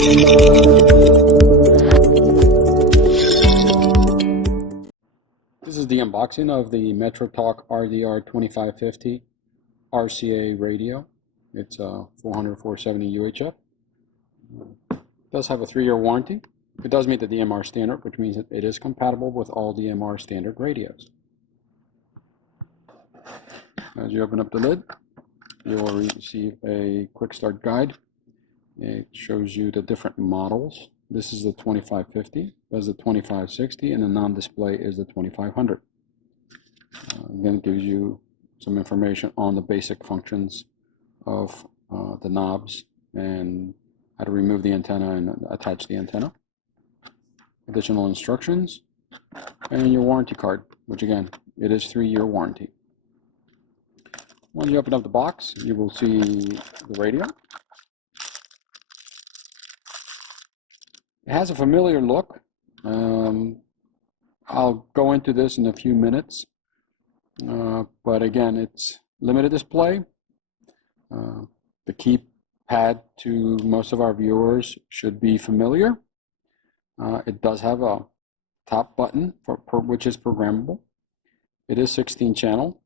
This is the unboxing of the MetroTalk RDR2550 RCA radio. It's a 400/470 UHF. It does have a 3-year warranty. It does meet the DMR standard, which means that it is compatible with all DMR standard radios. As you open up the lid, you will receive a quick start guide. It shows you the different models. This is the 2550, that's the 2560, and the non-display is the 2500. Again, it gives you some information on the basic functions of the knobs and how to remove the antenna and attach the antenna. Additional instructions, and your warranty card, which again, it is 3-year warranty. When you open up the box, you will see the radio. It has a familiar look. I'll go into this in a few minutes, but again, it's limited display. The keypad to most of our viewers should be familiar. It does have a top button which is programmable. It is 16 channel.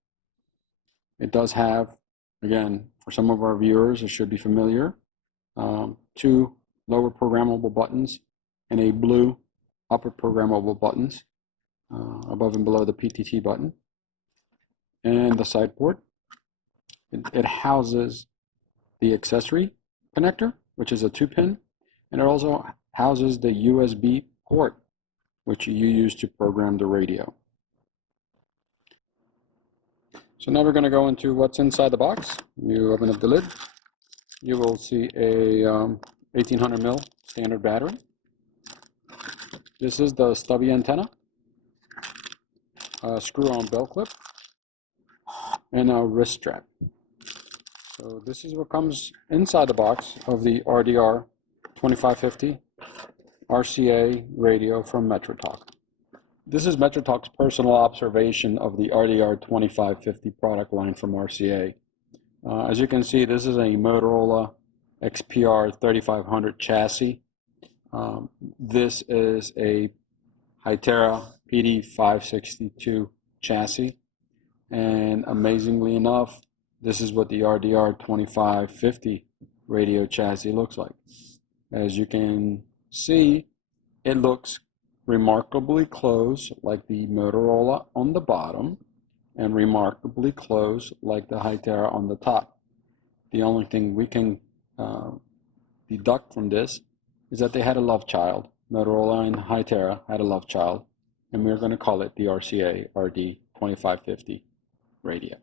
It does have, again, for some of our viewers, it should be familiar, 2 lower programmable buttons and a blue upper programmable buttons above and below the PTT button, and the side port. It houses the accessory connector, which is a 2-pin, and it also houses the USB port, which you use to program the radio. So now we're going to go into what's inside the box. You open up the lid, you will see a 1800 mil standard battery. This is the stubby antenna, a screw-on belt clip, and a wrist strap. So this is what comes inside the box of the RDR2550 RCA radio from MetroTalk. This is MetroTalk's personal observation of the RDR2550 product line from RCA. As you can see, this is a Motorola XPR 3500 chassis. This is a Hytera PD562 chassis, and amazingly enough, this is what the RDR2550 radio chassis looks like. As you can see, it looks remarkably close like the Motorola on the bottom and remarkably close like the Hytera on the top. The only thing we can deduct from this is that they had a love child. Motorola and Hytera had a love child, and we're going to call it the RCA RD2550 radio.